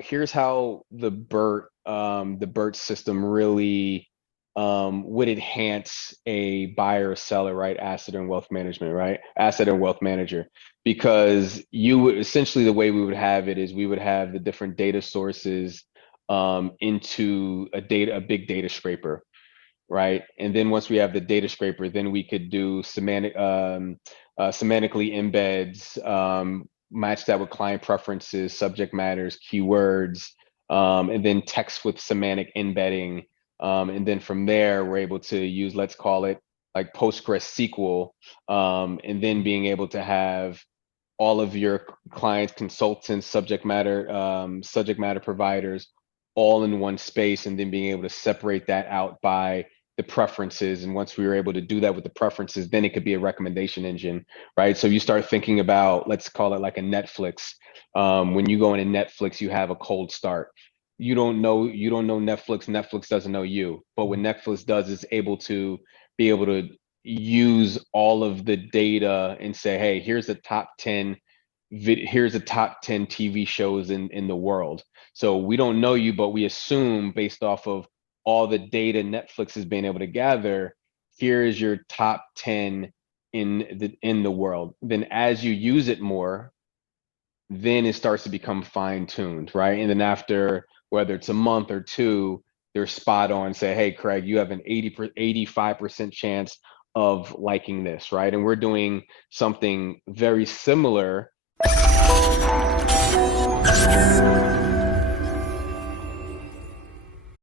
here's how the BERT system really would enhance a buyer or seller, right? Asset and wealth management, right? Asset and wealth manager. Because you would essentially, the way we would have it is we would have the different data sources into a big data scraper, right? And then once we have the data scraper, then we could do semantically embeds, match that with client preferences, subject matters, keywords, and then text with semantic embedding. And then from there, we're able to use, let's call it like PostgreSQL, and then being able to have all of your clients, consultants, subject matter providers all in one space, and then being able to separate that out by the preferences. And once we were able to do that with the preferences, then it could be a recommendation engine, right? So you start thinking about, let's call it like a Netflix. When you go into Netflix, you have a cold start. You don't know Netflix. Netflix doesn't know you. But what Netflix does is be able to use all of the data and say, hey, here's the top 10 TV shows in the world. So we don't know you, but we assume based off of all the data Netflix has been able to gather, here is your top 10 in the world. Then as you use it more, then it starts to become fine-tuned, right? And then after, whether it's a month or two, they're spot on, say, hey, Craig, you have an 85% chance of liking this, right? And we're doing something very similar